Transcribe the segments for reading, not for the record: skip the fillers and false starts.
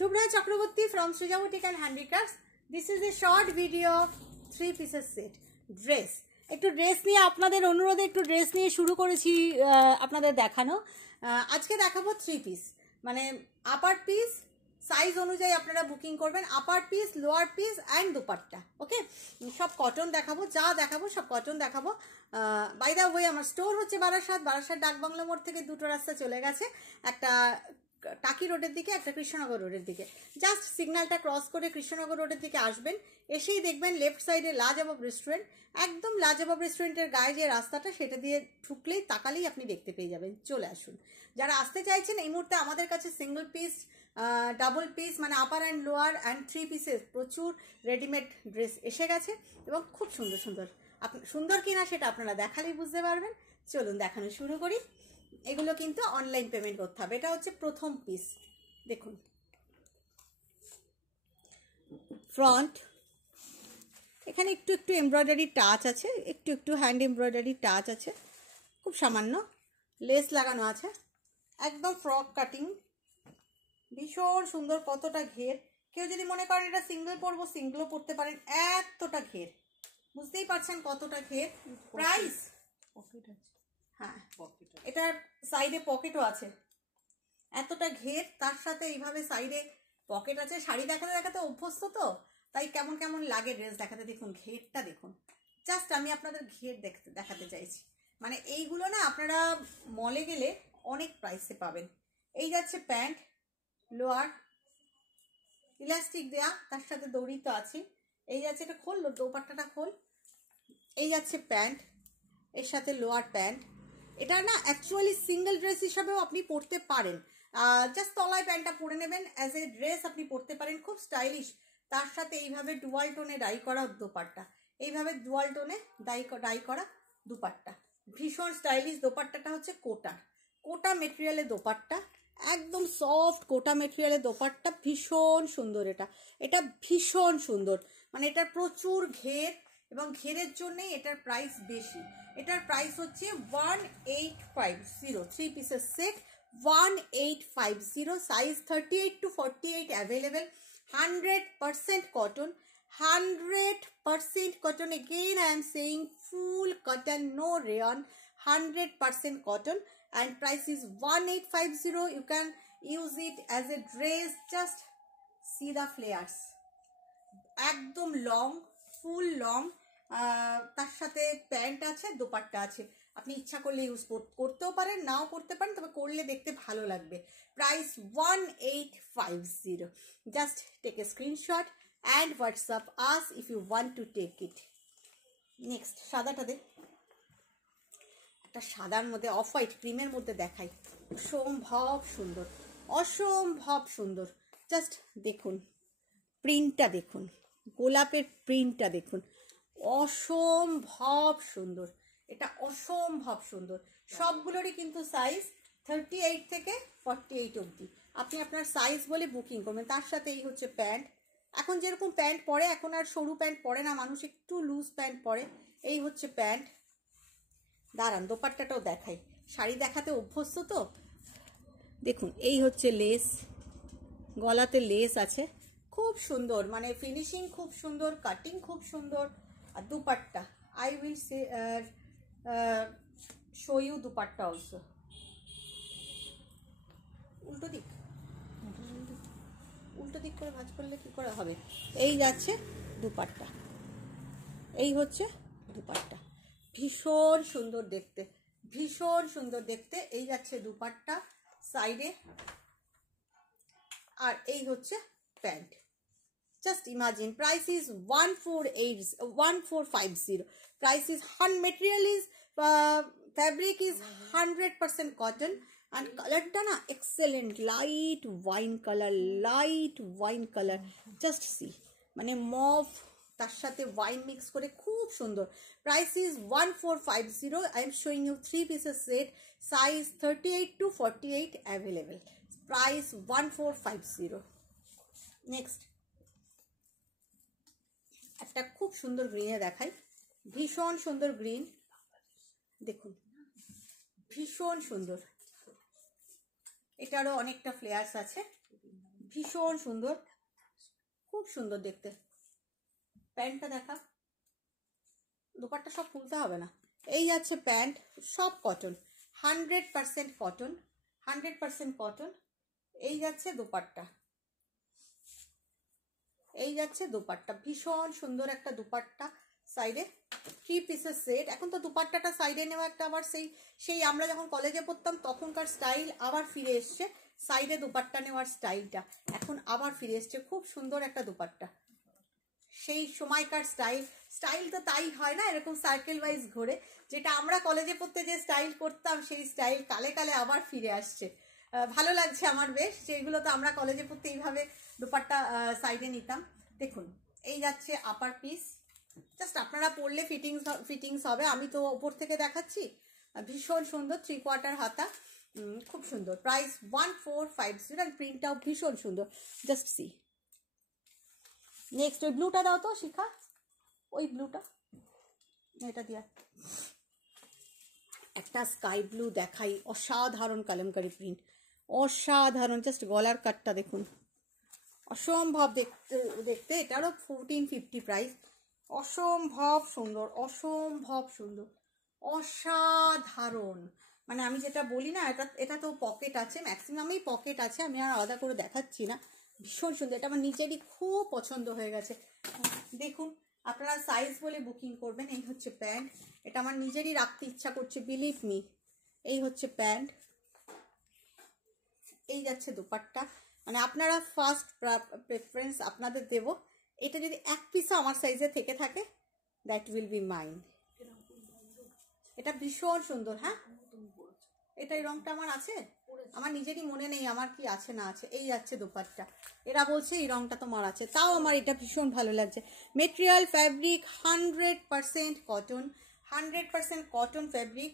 Shubhra Chakraborty from Sriya Boutique and Handicrafts. This is a short video of 3 pieces set dress. একটু dress নিয়ে আপনাদের অনুরোধে একটু dress নিয়ে শুরু করেছি আপনাদের দেখানো। আজকে দেখাবো 3 পিস, মানে আপার পিস সাইজ অনুযায়ী আপনারা বুকিং করবেন, upper piece, lower piece and dupatta. Okay, সব কটন দেখাবো, যা দেখাবো সব কটন দেখাবো। বাই দ্য ওয়ে, আমার স্টোর হচ্ছে বারাসাত ডাকবাংলা মোড় থেকে দুটো রাস্তা চলে গেছে, একটা টাকি রোডের দিকে, একটা কৃষ্ণনগর রোডের দিকে। জাস্ট সিগন্যালটা ক্রস করে কৃষ্ণনগর রোডের দিকে আসবেন, এসেই দেখবেন লেফট সাইডে লাজবাব রেস্টুরেন্ট। একদম লাজবাব রেস্টুরেন্টের গায়ে যে রাস্তাটা, সেটা দিয়ে ঢুকলেই তাকালেই আপনি দেখতে পেয়ে যাবেন। চলে আসুন। যারা আসতে চাইছেন, এই মুহূর্তে আমাদের কাছে সিঙ্গল পিস, ডাবল পিস, মানে upper and lower and 3 pieces প্রচুর রেডিমেড ড্রেস এসে গেছে এবং খুব সুন্দর সুন্দর। সুন্দর কিনা সেটা আপনারা দেখালেই বুঝতে পারবেন। চলুন দেখানো শুরু করি। এগুলো কিন্তু অনলাইন পেমেন্ট করতে হবে। এটা হচ্ছে প্রথম পিস, দেখুন ফ্রন্ট, এখানে একটু একটু এমব্রয়ডারি টাচ আছে, একটু একটু হ্যান্ড এমব্রয়ডারি টাচ আছে, খুব সামান্য লেস লাগানো আছে, একদম ফ্রক কাটিং, ভীষণ সুন্দর। কতটা ঘের, কেউ যদি মনে করেন এটা সিঙ্গেল পরবো, সিঙ্গেলও পরতে পারেন। এতটা ঘের, বুঝতেই পারছেন কতটা ঘের। প্রাইস, হ্যাঁ এটার সাইডে পকেটও আছে, এতটা ঘের, তার সাথে এইভাবে সাইডে পকেট আছে। শাড়ি দেখাতে দেখাতে অভ্যস্ত তো, তাই কেমন কেমন লাগে ড্রেস দেখাতে। দেখুন ঘেরটা দেখুন, জাস্ট আমি আপনাদের ঘের দেখাতে চাইছি। মানে এইগুলো না আপনারা মলে গেলে অনেক প্রাইসে পাবেন। এই যাচ্ছে প্যান্ট, লোয়ার ইলাস্টিক দেয়া, তার সাথে দড়ি তো আছে। এই যাচ্ছে, এটা খোল, দোপাট্টাটা খোল। এই যাচ্ছে প্যান্ট, এর সাথে লোয়ার প্যান্ট। এটা না অ্যাকচুয়ালি সিঙ্গেল ড্রেস হিসাবেও আপনি পরতে পারেন। জাস্ট তলায় প্যান্টটা পরে নেবেন, অ্যাজ এ ড্রেস আপনি পরতে পারেন, খুব স্টাইলিশ। তার সাথে এইভাবে ডুয়াল টোনে ডাই করা দোপাট্টা, এইভাবে ডুয়াল টোনে ডাই করা দুপাট্টা, ভীষণ স্টাইলিশ। দোপাট্টাটা হচ্ছে কোটা মেটেরিয়ালের দোপাট্টা, একদম সফট কোটা মেটেরিয়ালের দোপাট্টা, ভীষণ সুন্দর। এটা ভীষণ সুন্দর, মানে এটার প্রচুর ঘের এবং ঘেরের জন্যই এটার প্রাইস বেশি। এটার প্রাইস হচ্ছে 1850, 3 পিসের set 1850, size 38 to 48 available. 100% cotton, 100% cotton. Again I am saying full cotton, no rayon, 100% cotton, and price is 1850. You can use it as a dress. Just see the flares, একদম long, full long, তার সাথে pant আছে, দোপাট্টা আছে। আপনি ইচ্ছা করলে use করতেও পারেন, নাও করতে পারেন, তবে করলে দেখতে ভালো লাগবে। Price 1850. Just take a screenshot and WhatsApp us if you want to take it. Next সাদাটা দেখ, একটা সাদার মধ্যে অফ হোয়াইট ক্রিমের মধ্যে দেখাই, অসম্ভব সুন্দর, অসম্ভব সুন্দর। জাস্ট দেখুন প্রিন্টটা, দেখুন গোলাপের প্রিন্টটা দেখুন, অসম্ভব সুন্দর। এটা অসম্ভব সুন্দর। সবগুলোরই কিন্তু সাইজ 38 থেকে 48 অবধি। আপনি আপনার সাইজ বলে বুকিং করবেন। তার সাথে এই হচ্ছে প্যান্ট। এখন যেরকম প্যান্ট পরে, এখন আর সরু প্যান্ট পরে না মানুষ, একটু লুজ প্যান্ট পরে। এই হচ্ছে প্যান্ট। দাঁড়ান দোপাট্টাটাও দেখাই, শাড়ি দেখাতে অভ্যস্ত তো। দেখুন এই হচ্ছে লেস, গলাতে লেস আছে, খুব সুন্দর, মানে ফিনিশিং খুব সুন্দর, কাটিং খুব সুন্দর। আর dupatta, I will show you dupatta also. উল্টো দিক করে ভাঁজ করলে কি করে হবে। এই যাচ্ছে দুপাট্টা, এই হচ্ছে দুপাট্টা, ভীষণ সুন্দর দেখতে, ভীষণ সুন্দর দেখতে। এই যাচ্ছে দুপাট্টা সাইডে, আর এই হচ্ছে pant. Just imagine, price is 1450. Price is material is fabric is 100% cotton, and color ta na excellent, light wine color. Just see, মানে মভ তার সাথে ওয়াইন মিক্স করে খুব সুন্দর। Price is 1450. I am showing you 3 pieces set, size 38 to 48 available. Price 1450. Next একটা খুব সুন্দর গ্রিনে দেখাই, ভীষণ সুন্দর গ্রিন, দেখুন ভীষণ সুন্দর। এটারও অনেকটা ফ্লেয়ার্স আছে, ভীষণ সুন্দর, খুব সুন্দর দেখতে। প্যান্টটা দেখা, দোপাট্টা সব খুলতে হবে না। এই যাচ্ছে প্যান্ট, সব কটন, 100% কটন, 100% কটন। এই যাচ্ছে দোপাট্টা, এই যাচ্ছে দোপাট্টা, ভীষণ সুন্দর একটা দোপাট্টা। সাইডে 3 পিসের সেট। এখন তো দোপাট্টাটা সাইডে নেওয়া একটা আবার সেই আমরা যখন কলেজে পড়তাম তখনকার স্টাইল আবার ফিরে এসছে। সাইডে দোপাট্টা নেওয়ার স্টাইলটা এখন আবার ফিরে এসছে। খুব সুন্দর একটা দোপাট্টা, সেই সময়কার স্টাইল তো তাই হয় না, এরকম সার্কেল ওয়াইজ ঘোরে। যেটা আমরা কলেজে পড়তে যে স্টাইল করতাম সেই স্টাইল কালে কালে আবার ফিরে আসছে। ভালো লাগছে আমার বেশ, যেগুলো তো আমরা কলেজে পড়তে এইভাবে দোপাট্টা সাইডে নিতাম। দেখুন এই যাচ্ছে আপার পিস, জাস্ট আপনারা পরলে ফিটিংস হবে। আমি তো ওপর থেকে দেখাচ্ছি। ভীষণ সুন্দর, 3/4 হাতা, খুব সুন্দর। প্রাইস 1450 আর প্রিন্টটাও ভীষণ সুন্দর। Just see. নেক্সট ওই ব্লুটা দাও তো শিখা, ওই ব্লুটা, এটা দিয়া একটা স্কাই ব্লু দেখাই। অসাধারণ কালামকারী প্রিন্ট, অসাধারণ। জাস্ট গলার কাটটা দেখুন, অসম্ভব দেখতে। এটারও 1450 প্রাইস। অসম্ভব সুন্দর, অসম্ভব সুন্দর, অসাধারণ। মানে আমি যেটা বলি না, এটা তো পকেট আছে, ম্যাক্সিমামই পকেট আছে, আমি আর আলাদা করে দেখাচ্ছি না। ভীষণ সুন্দর, এটা আমার নিজেরই খুব পছন্দ হয়ে গেছে। দেখুন আপনারা সাইজ বলে বুকিং করবেন। এই হচ্ছে প্যান্ট, এটা আমার নিজেরই রাখতে ইচ্ছা করছে, বিলিভ মি। এই হচ্ছে প্যান্ট, এই যাচ্ছে দোপাট্টা। মানে আপনারা ফার্স্ট প্রেফারেন্স আপনাদের দেব। এটা যদি এক পিসও আমার সাইজে থেকে থাকে, দ্যাট উইল বি মাইন। এটা ভীষণ সুন্দর। হ্যাঁ, এটা এই রংটা আমার আছে, আমার নিজেরই মনে নেই আমার কি আছে না আছে। এই যাচ্ছে দোপাট্টা, এরা বলছে এই রংটা তোমার আছে, তাও আমার এটা ভীষণ ভালো লাগছে। Material fabric 100% cotton, 100% cotton fabric,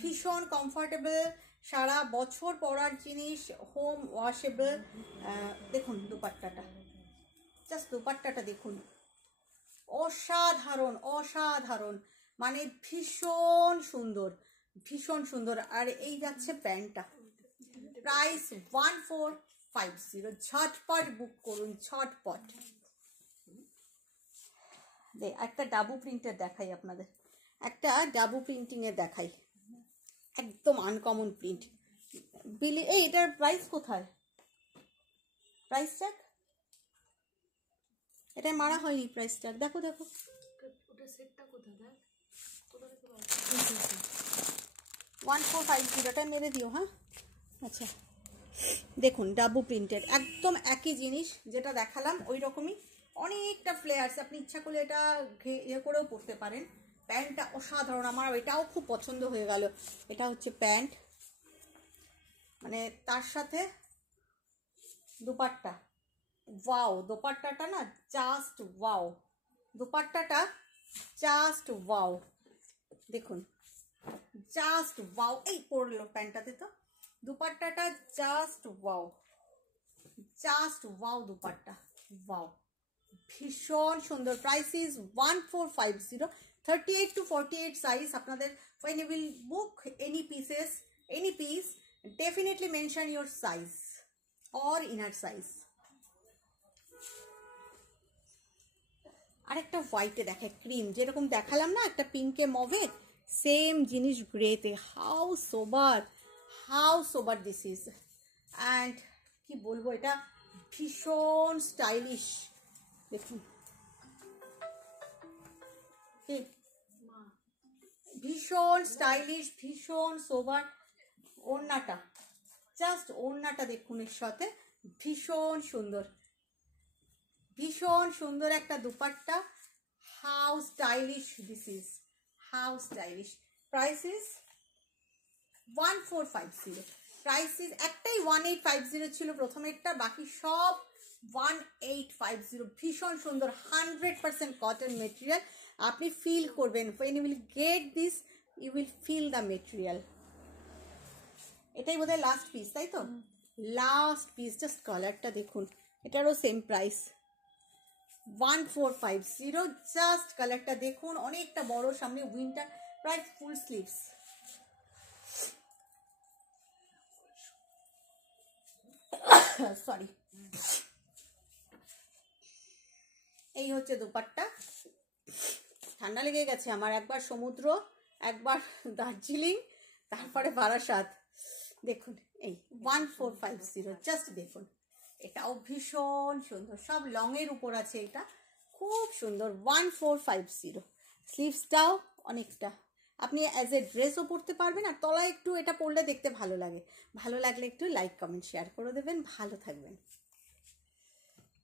ভীষণ কমফর্টেবল, সারা বছর পরার জিনিস, হোম ওয়াশেবল। দেখুন দোপাট্টাটা, জাস্ট দোপাট্টাটা দেখুন, অসাধারণ অসাধারণ, মানে ভীষণ সুন্দর, ভীষণ সুন্দর। আর এই যাচ্ছে প্যান্টটা, প্রাইস 1450। ঝটপট বুক করুন, ঝটপট। একটা ডাবু প্রিন্টের দেখাই আপনাদের, একটা ডাবু প্রিন্টিংয়ের দেখাই, একদম আনকমন প্রিন্ট। এই এটার প্রাইস কোথায়? প্রাইস ট্যাগ এটা মারা হয়নি, প্রাইস ট্যাগ দেখো দেখো। ওটা সেটটা কোথায় দেখ, 1450টা মেরে দিও। হ্যাঁ আচ্ছা, দেখুন ডাবু প্রিন্টেড, একদম একই জিনিস যেটা দেখালাম ওই রকমই, অনেকটা ফ্লেয়ার্স। আপনি ইচ্ছা করলে এটা ইয়ে করেও পরতে পারেন। প্যান্টটা অসাধারণ, আমার এটাও খুব পছন্দ হয়ে গেল। এটা হচ্ছে প্যান্ট, মানে তার সাথে দুপাট্টা। ওয়াও, দোপাট্টাটা না জাস্ট ওয়াও, দোপাট্টাটা জাস্ট ওয়াও। দেখুন জাস্ট ওয়াও, এই পরলো প্যান্টটাতে তো। দুপাট্টাটা just wow, just wow, dupatta wow, ভীষণ সুন্দর। প্রাইস ইজ 1450, 38 to 48 সাইজ আপনাদের। when you will book any piece, definitely mention your size or inner size. আরেকটা হোয়াইটে দেখায়, ক্রিম, যেরকম দেখালাম না একটা পিঙ্কে মভে, সেম জিনিস গ্রেতে। How sober this is. And কি বলবো, এটা ভীষণ স্টাইলিশ। দেখুন ভীষণ স্টাইলিশ, ভীষণ সোবার। ওড়নাটা, জাস্ট ওড়নাটা দেখুন, এর সাথে ভীষণ সুন্দর, ভীষণ সুন্দর একটা dupatta. How stylish this is, how stylish. Price is 1450। Price is একটাই 1850 ছিল প্রথমেরটা, বাকি সব 1850। ভীষণ সুন্দর, 100% কটন মেটেরিয়াল। আপনি ফিল করবেন, when you will get this you will feel the material. এটাই বোধহয় লাস্ট পিস, তাই তো? Last piece. জাস্ট কালারটা দেখুন, এটারও সেম প্রাইস 1450। জাস্ট কালারটা দেখুন, অনেকটা বড়, সামনে উইন্টার, প্রায় ফুল স্লিভস। সরি, এই হচ্ছে দুপাট্টা। ঠান্ডা লেগে গেছে আমার, একবার সমুদ্র, একবার দার্জিলিং, তারপরে বারাসাত। দেখুন এই 1450, জাস্ট দেখুন, এটাও ভীষণ সুন্দর, সব লংয়ের উপর আছে, এটা খুব সুন্দর। 1450। স্লিভসটাও অনেকটা, আপনি অ্যাজ এ ড্রেসও পরতে পারবেন, আর তলায় একটু এটা পরলে দেখতে ভালো লাগে। ভালো লাগলে একটু লাইক কমেন্ট শেয়ার করে দেবেন। ভালো থাকবেন।